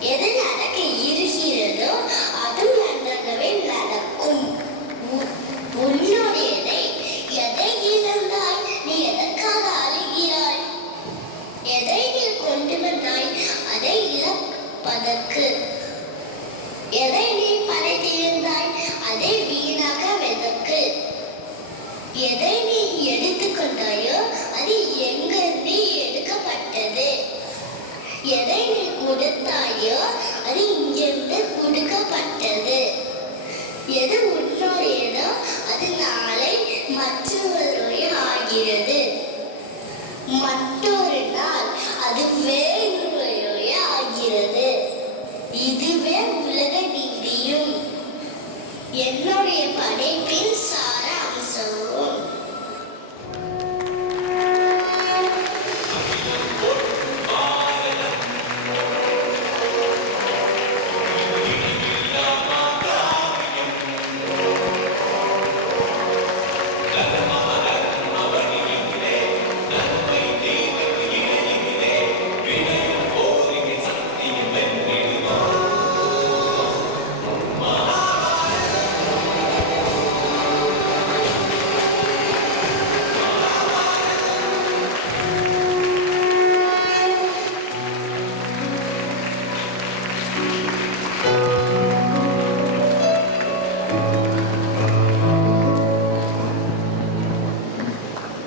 எது நடக்க இருக்கிறதோ அது நன்றாகவே நடக்கும். உன்னுடையதை எதை இழந்தாய்? நீ எதற்காக அழுகிறாய்? எதை நீ கொண்டு வந்தாய் அதை இழப்பதற்கு? எதை நீ படைத்திருந்தாய் அதை வீணாகவதற்கு? எதை நீ எடுத்துக்கொண்டாயோ அது எங்கிருந்து எடுக்கப்பட்டது? எதை நீ கொடுத்தாயோ அது இங்கிருந்து கொடுக்கப்பட்டது. எது உன்னுடையதோ அது நாளை மற்றவருடைய ஆகிறது. மற்றொரு நாள் அது